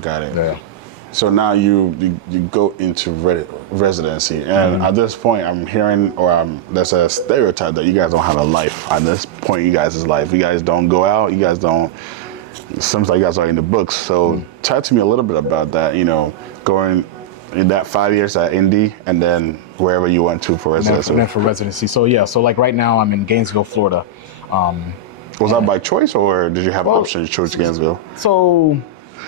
Got it. Yeah. So now you go into residency, and at this point, I'm hearing, there's a stereotype that you guys don't have a life. At this point, you guys' life, you guys don't go out. You guys don't. It seems like you guys are in the books. So talk to me a little bit about that. Going in that 5 years at Indy, and then wherever you went to for residency. And then for residency. So yeah. So like right now, I'm in Gainesville, Florida. Was that by choice, or did you have options to choose Gainesville? So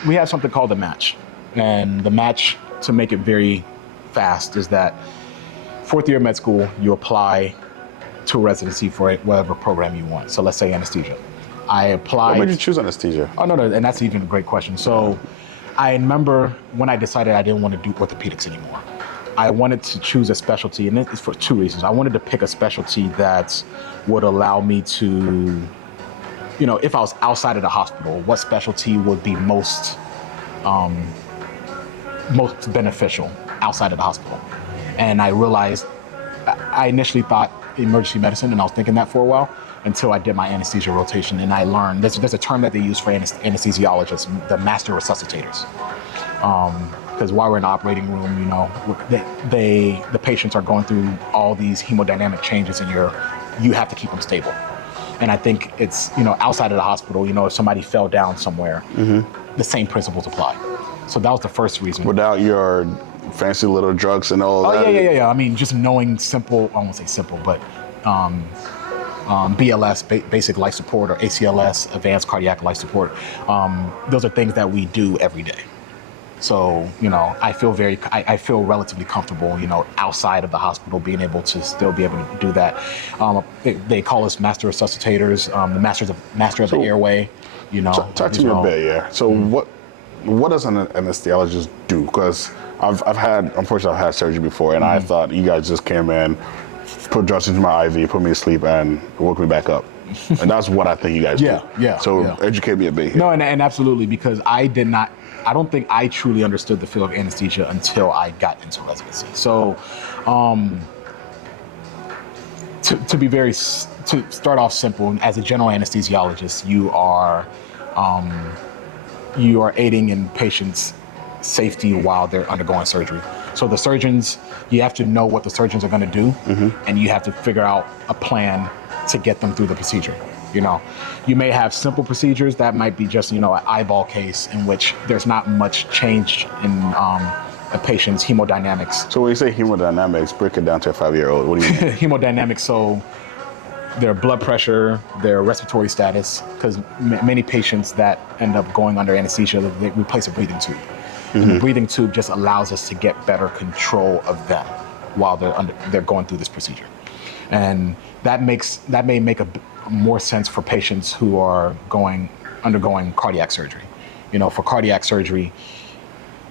we have something called the match. And the match, to make it very fast, is that fourth year of med school, you apply to a residency for whatever program you want. So let's say anesthesia. I applied. Why did you choose anesthesia? Oh, no, and that's even a great question. So I remember when I decided I didn't want to do orthopedics anymore. I wanted to choose a specialty, and it's for two reasons. I wanted to pick a specialty that would allow me to, if I was outside of the hospital, what specialty would be most beneficial outside of the hospital. And I realized, I initially thought emergency medicine, and I was thinking that for a while until I did my anesthesia rotation, and I learned there's a term that they use for anesthesiologists, the master resuscitators. Because while we're in the operating room, the patients are going through all these hemodynamic changes, and you have to keep them stable. And I think it's, outside of the hospital, if somebody fell down somewhere, the same principles apply. So that was the first reason. Without your fancy little drugs and all that? Yeah. I mean, just knowing simple, I won't say simple, but BLS, basic life support, or ACLS, advanced cardiac life support, those are things that we do every day. So, I feel relatively comfortable, outside of the hospital, being able to still be able to do that. They call us master resuscitators, the master of the airway, Talk to me a bit, yeah. So what does an anesthesiologist do? Because unfortunately, I've had surgery before, and I thought you guys just came in, put drugs into my IV, put me to sleep, and woke me back up. And that's what I think you guys do. Yeah. So educate me a bit here. No, and absolutely, because I don't think I truly understood the field of anesthesia until I got into residency. So, to start off simple, as a general anesthesiologist, you are aiding in patients' safety while they're undergoing surgery. So the surgeons, you have to know what the surgeons are going to do, and you have to figure out a plan to get them through the procedure. You may have simple procedures that might be just, an eyeball case in which there's not much change in a patient's hemodynamics. So when you say hemodynamics, break it down to a 5-year-old. What do you mean? Hemodynamics, so their blood pressure, their respiratory status, because many patients that end up going under anesthesia, they replace a breathing tube. And the breathing tube just allows us to get better control of them while they're going through this procedure. And that may make more sense for patients who are undergoing cardiac surgery. For cardiac surgery,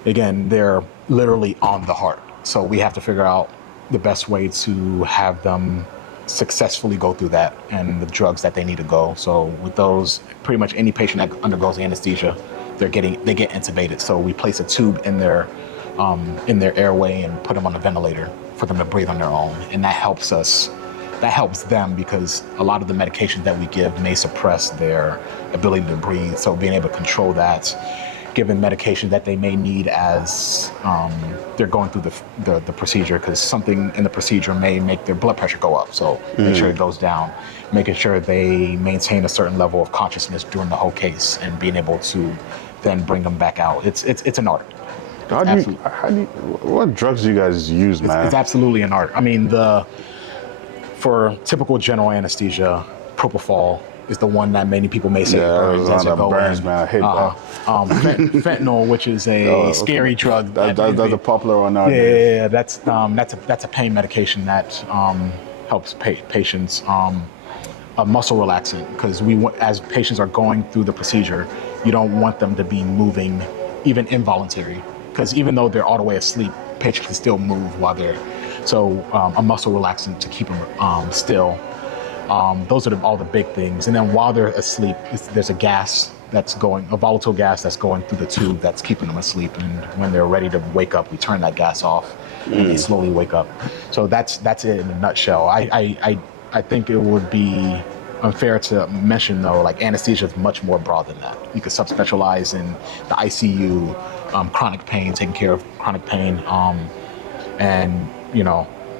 again, they're literally on the heart. So we have to figure out the best way to have them successfully go through that, and the drugs that they need to go. So with those, pretty much any patient that undergoes anesthesia, they get intubated. So we place a tube in their airway and put them on a ventilator for them to breathe on their own. And that helps them, because a lot of the medications that we give may suppress their ability to breathe. So being able to control that, given medication that they may need as they're going through the procedure, because something in the procedure may make their blood pressure go up. So make sure it goes down, making sure they maintain a certain level of consciousness during the whole case, and being able to then bring them back out. It's an art. What drugs do you guys use, man? It's absolutely an art. I mean, for typical general anesthesia, propofol is the one that many people may say burns as you go in. Man. I hate that. Fentanyl, which is a scary drug. That's a popular one nowadays. Yeah, that's a pain medication that helps patients. A muscle relaxant, because as patients are going through the procedure, you don't want them to be moving, even involuntary, because even though they're all the way asleep, patients can still move while they're. So a muscle relaxant to keep them still. Those are all the big things. And then while they're asleep, there's a volatile gas that's going through the tube that's keeping them asleep. And when they're ready to wake up, we turn that gas off, and they slowly wake up. So that's it in a nutshell. I think it would be unfair to mention though, like anesthesia is much more broad than that. You could subspecialize in the ICU, chronic pain, taking care of chronic pain, and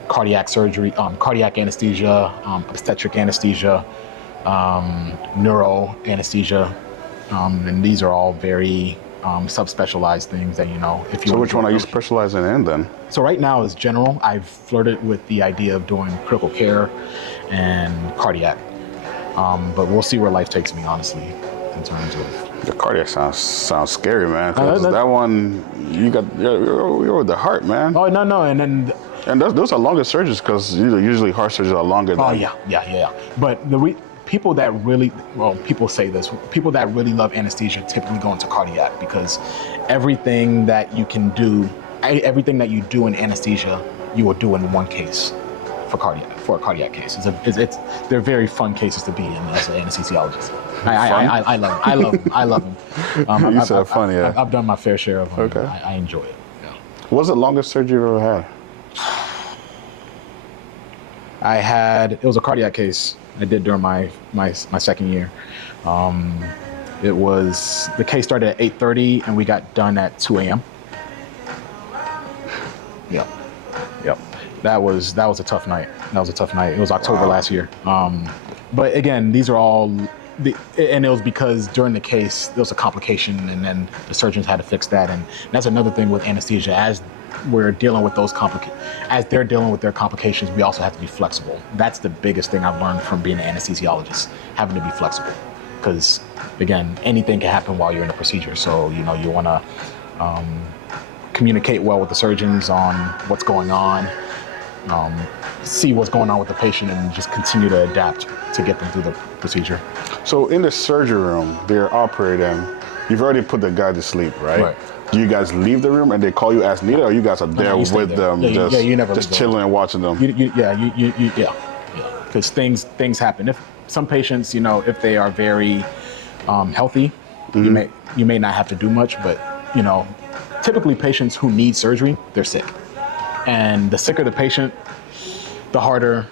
cardiac surgery, cardiac anesthesia, obstetric anesthesia, neuro anesthesia, and these are all very subspecialized things that if you. So which one are you specializing in then? So right now is general. I've flirted with the idea of doing critical care and cardiac, but we'll see where life takes me, honestly, in terms of. The cardiac sounds scary, man. 'Cause that one, you're with the heart, man. Oh no, and those are longer surgeries because usually heart surgeries are longer. Oh yeah. But people that really, people say this, people that really love anesthesia typically go into cardiac because everything that you do in anesthesia, you will do in one case for a cardiac case. They're very fun cases to be in as an anesthesiologist. I love them. You said fun, yeah. I've done my fair share of them. Okay. I enjoy it. Yeah. What's the longest surgery you've ever had? It was a cardiac case I did during my second year. The case started at 8:30 and we got done at 2 a.m. Yep. That was a tough night. It was October last year. But again, these are all, and it was because during the case, there was a complication and then the surgeons had to fix that. And that's another thing with anesthesia. As we're dealing with as they're dealing with their complications, we also have to be flexible. That's the biggest thing I've learned from being an anesthesiologist, having to be flexible. Because again, anything can happen while you're in a procedure. So, you want to communicate well with the surgeons on what's going on, see what's going on with the patient, and just continue to adapt to get them through the procedure. So in the surgery room, they're operating. You've already put the guy to sleep, right? Right. Do you guys leave the room and they call you as needed, or you guys are there with them, just chilling and watching them? Yeah. Because things happen. If some patients, if they are very healthy, you may not have to do much, but typically patients who need surgery, they're sick, and the sicker the patient, the harder.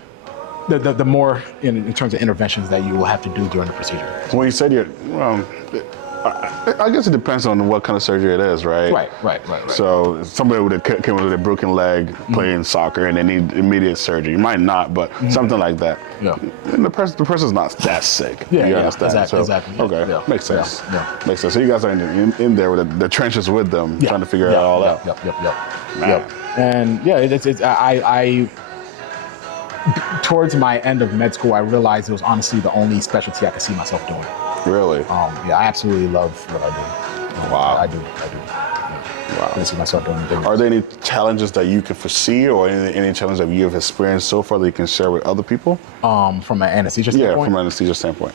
The more in terms of interventions that you will have to do during the procedure. When you said I guess it depends on what kind of surgery it is, right? Right. So somebody came with a broken leg playing soccer and they need immediate surgery. You might not, but something like that. Yeah. And the person's not that sick. Yeah, you understand? Exactly. Okay, Yeah. makes sense. Yeah. Makes sense. So you guys are in there with the trenches with them, trying to figure it all out. Yep. And I towards my end of med school, I realized it was honestly the only specialty I could see myself doing. Really? I absolutely love what I do. Wow. I do. Yeah. Wow. I can see myself doing things. Are there any challenges that you can foresee, or any challenges that you have experienced so far that you can share with other people? From an anesthesia standpoint? Yeah, from an anesthesia standpoint.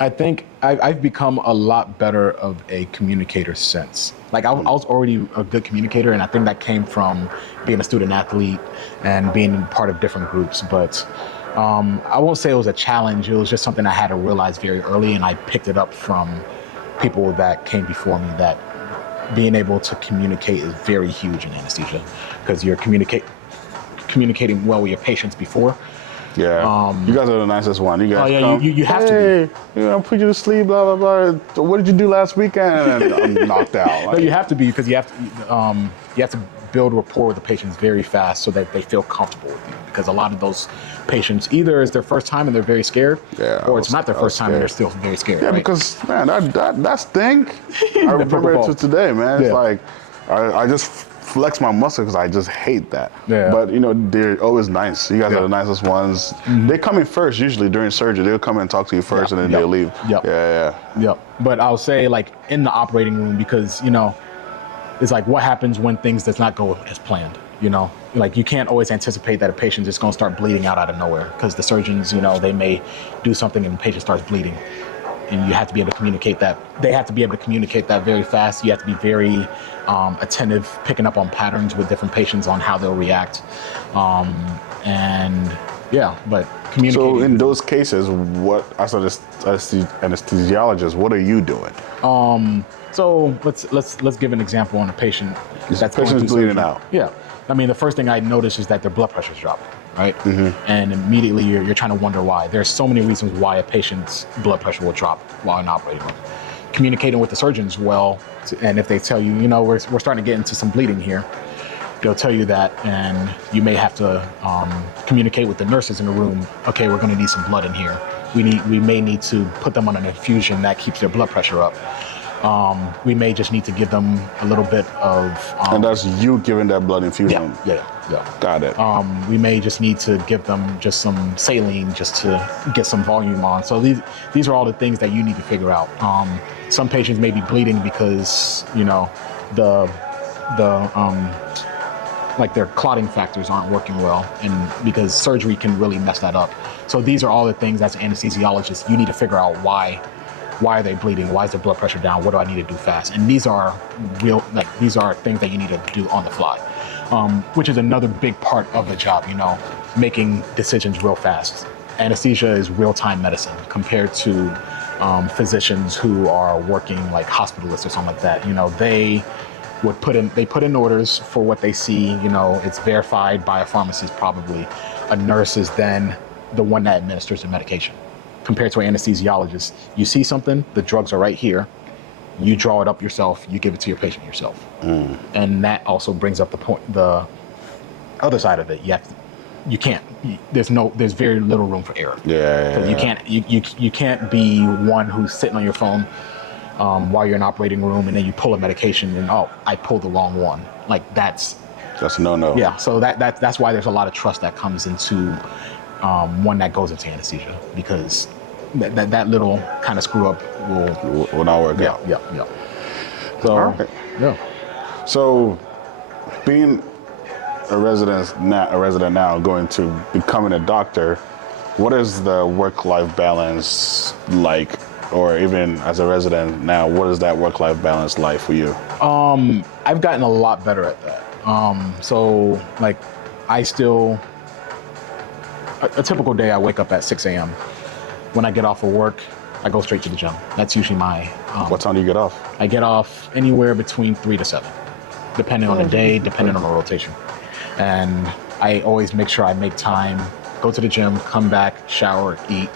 I think I've become a lot better of a communicator since. Like I was already a good communicator, and I think that came from being a student athlete and being part of different groups. But I won't say it was a challenge. It was just something I had to realize very early, and I picked it up from people that came before me, that being able to communicate is very huge in anesthesia, because you're communicating well with your patients before. Yeah, you guys are the nicest one. You guys come, you have to be. Put you to sleep, blah, blah, blah. What did you do last weekend? And I'm knocked out. No, you have to be, because you have to build rapport with the patients very fast so that they feel comfortable with you. Because a lot of those patients, either it's their first time and they're very scared, or it's not their first time and they're still very scared. Yeah, right? because, man, that stink. I remember it to today, man. It's like, I just flex my muscle because I just hate that. Yeah. But they're always nice. You guys are the nicest ones. They come in first usually during surgery. They'll come and talk to you first and then they'll leave. Yep. But I'll say, like, in the operating room, because it's like, what happens when things does not go as planned? Like, you can't always anticipate that a patient is going to start bleeding out of nowhere, because the surgeons, they may do something and the patient starts bleeding. And you have to be able to communicate that. They have to be able to communicate that very fast. You have to be very attentive, picking up on patterns with different patients on how they'll react. But communicating. So in those cases, what, as an anesthesiologist, what are you doing? So let's give an example on a patient that's patient's bleeding out. Yeah. I mean, the first thing I notice is that their blood pressure's dropping. right? And immediately you're trying to wonder why. There's so many reasons why a patient's blood pressure will drop while in the operating room. Communicating with the surgeons well, and if they tell you, we're starting to get into some bleeding here, they'll tell you that, and you may have to communicate with the nurses in the room. Okay, we're going to need some blood in here. We may need to put them on an infusion that keeps their blood pressure up. We may just need to give them a little bit of... and that's you giving that blood infusion? Yeah. Got it. We may just need to give them just some saline just to get some volume on. So these are all the things that you need to figure out. Some patients may be bleeding because, like their clotting factors aren't working well, and because surgery can really mess that up. So these are all the things as an anesthesiologist, you need to figure out why are they bleeding? Why is their blood pressure down? What do I need to do fast? And these are these are things that you need to do on the fly, which is another big part of the job, making decisions real fast. Anesthesia is real-time medicine compared to physicians who are working like hospitalists or something like that. They put in orders for what they see, it's verified by a pharmacist probably. A nurse is then the one that administers the medication. Compared to an anesthesiologist, you see something, the drugs are right here, you draw it up yourself, you give it to your patient yourself. And that also brings up the other side of it. There's very little room for error. You can't be one who's sitting on your phone while you're in an operating room and then you pull a medication and I pulled the wrong one. Like that's a no. Yeah, so that's why there's a lot of trust that comes into one that goes into anesthesia, because that little kind of screw up will not work out. Yeah. So right. yeah. So being a resident now, going to becoming a doctor, what is the work-life balance like? Or even as a resident now, what is that work-life balance like for you? I've gotten a lot better at that. So like a typical day, I wake up at 6 a.m. When I get off of work, I go straight to the gym. That's usually my... what time do you get off? I get off anywhere between 3 to 7, depending on the day, depending on the rotation. And I always make sure I make time, go to the gym, come back, shower, eat,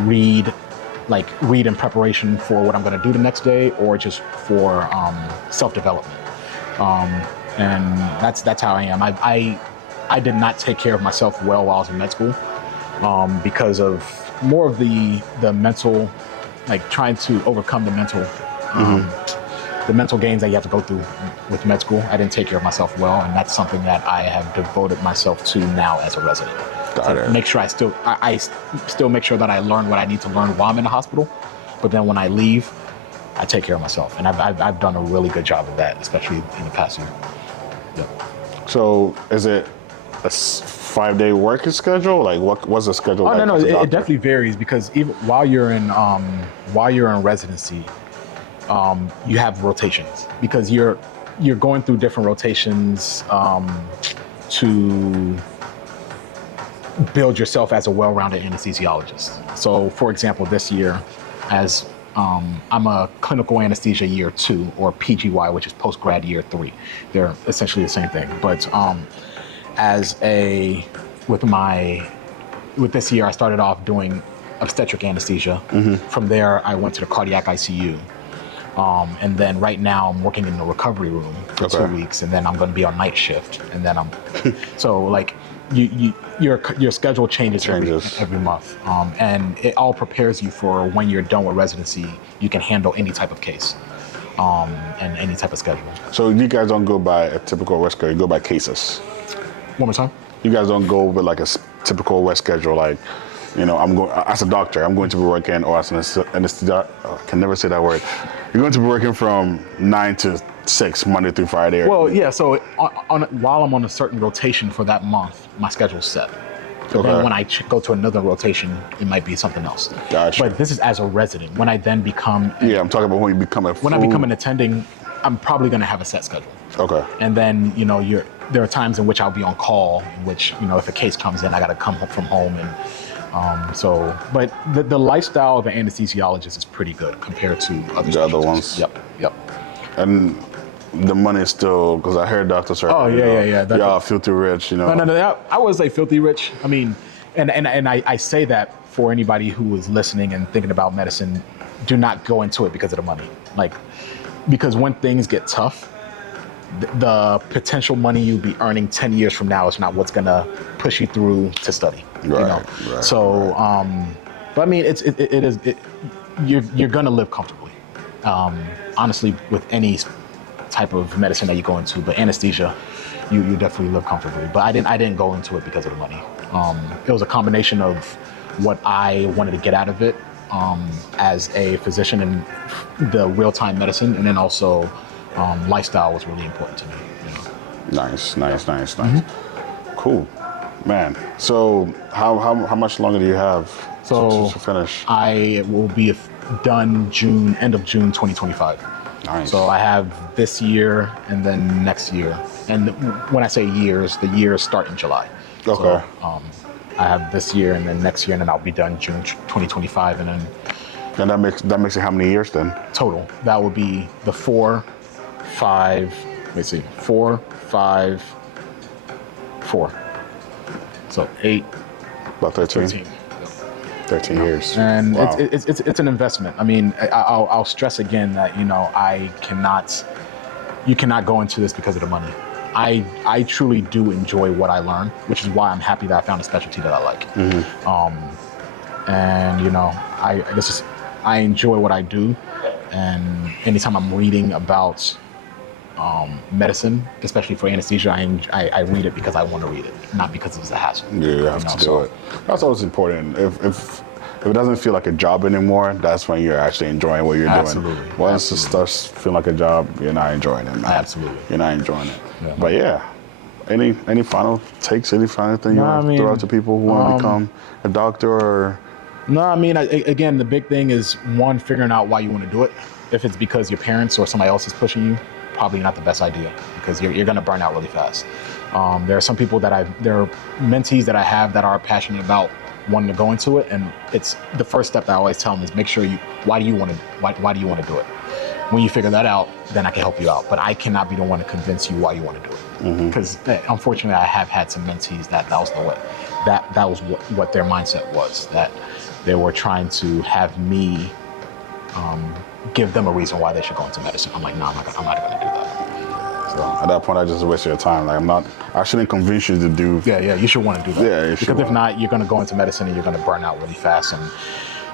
read in preparation for what I'm going to do the next day, or just for self-development. And that's how I am. I did not take care of myself well while I was in med school because of more of the mental, like trying to overcome the mental games that you have to go through with med school. I didn't take care of myself well, and that's something that I have devoted myself to now as a resident. Make sure I still make sure that I learn what I need to learn while I'm in the hospital, but then when I leave, I take care of myself, and I've done a really good job of that, especially in the past year. Yep. So is it a 5-day working schedule? Like what's the schedule? Oh, like no, it definitely varies, because even while you're in residency, you have rotations, because you're going through different rotations to build yourself as a well-rounded anesthesiologist. So, for example, this year, as I'm a clinical anesthesia year 2, or PGY, which is post-grad year 3. They're essentially the same thing. But with this year, I started off doing obstetric anesthesia. From there, I went to the cardiac ICU. And then right now I'm working in the recovery room for 2 weeks, and then I'm going to be on night shift. And then so like your schedule changes. Every month. And it all prepares you for when you're done with residency, you can handle any type of case, and any type of schedule. So you guys don't go by a typical rest schedule, you go by cases? One more time? You guys don't go with like a typical rest schedule, like, I'm going as a doctor, I'm going to be working, or as an anesthesiologist, I can never say that word. You're going to be working from 9 to 6, Monday through Friday. Well, yeah, so while I'm on a certain rotation for that month, my schedule's set. But then when I go to another rotation, it might be something else. Gotcha. But this is as a resident. When I then become... I'm talking about when you become When I become an attending, I'm probably going to have a set schedule. Okay. And then, there are times in which I'll be on call, in which, if a case comes in, I got to come home from home. And but the lifestyle of an anesthesiologist is pretty good compared to other ones. Yep. And the money is still, because I heard doctors are, Oh, yeah. y'all filthy rich, No. I would say filthy rich. I mean, and I say that for anybody who is listening and thinking about medicine, do not go into it because of the money. Like, because when things get tough, the potential money you'll be earning 10 years from now is not what's gonna push you through to study. Right. So, but I mean, you're gonna live comfortably. Honestly, with any type of medicine that you go into, but anesthesia, you definitely live comfortably. But I didn't go into it because of the money. It was a combination of what I wanted to get out of it as a physician in the real-time medicine, and then also lifestyle was really important to me. Nice. Cool, man. So how much longer do you have to finish? I will be done end of June 2025. Nice. So I have this year and then next year. And when I say years, the years start in July. Okay. So, I have this year and then next year, and then I'll be done June 2025, and then. And that makes it how many years then? Total. That would be the 4, 5. Let's see, 4, 5, 4. So 8. About 13. 13 years. And wow. it's an investment. I mean, I'll stress again that you cannot go into this because of the money. I truly do enjoy what I learn, which is why I'm happy that I found a specialty that I like. And I enjoy what I do, and anytime I'm reading about medicine, especially for anesthesia, I read it because I want to read it, not because it's a hassle. Yeah, you have to do it. That's always important. If it doesn't feel like a job anymore, that's when you're actually enjoying what you're Absolutely. doing. Once it starts feeling like a job, you're not enjoying it, man. Absolutely. You're not enjoying it. Yeah. But yeah, any final takes, any final thing you want to throw out to people who want to become a doctor or? No, I mean, again, the big thing is, one, figuring out why you want to do it. If it's because your parents or somebody else is pushing you, probably not the best idea, because you're going to burn out really fast. There are some people there are mentees that I have that are passionate about wanting to go into it, and it's the first step that I always tell them is make sure why do you want to do it? When you figure that out, then I can help you out. But I cannot be the one to convince you why you want to do it, because unfortunately I have had some mentees that was the way that was what their mindset was, that they were trying to have me give them a reason why they should go into medicine. I'm like, no, I'm not going to do that. So at that point, I just waste your time. Like I shouldn't convince you to do. Yeah, you should want to do that. Yeah, because if not, you're going to go into medicine and you're going to burn out really fast. And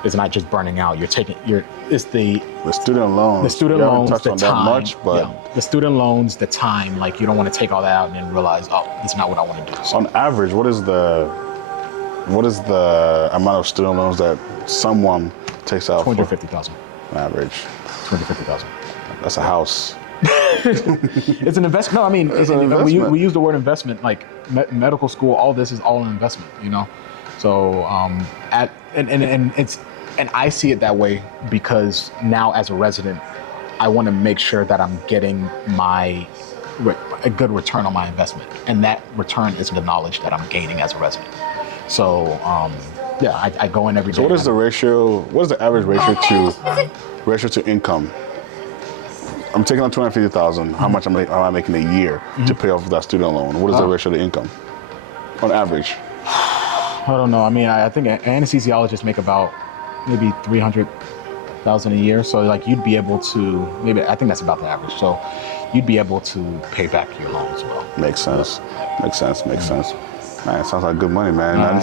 it's not just burning out. It's the student loans. The student loans, the time. That much, but the student loans, the time. Like, you don't want to take all that out and then realize, oh, it's not what I want to do. So, on average, what is the amount of student loans that someone takes out? $250,000. On average. $250,000. That's a house. It's an investment. No, I mean, it's an investment. We use the word investment. Like medical school, all this is all an investment. So and I see it that way because now as a resident, I want to make sure that I'm getting a good return on my investment, and that return is the knowledge that I'm gaining as a resident. So I go in every day. So what is the ratio? What is the average ratio to income? I'm taking on $250,000. How much am I making a year to pay off that student loan? What is the ratio to income on average? I don't know. I mean, I think anesthesiologists make about maybe $300,000 a year. So like you'd be able to I think that's about the average. So you'd be able to pay back your loan as well. Makes sense. Man, it sounds like good money, man.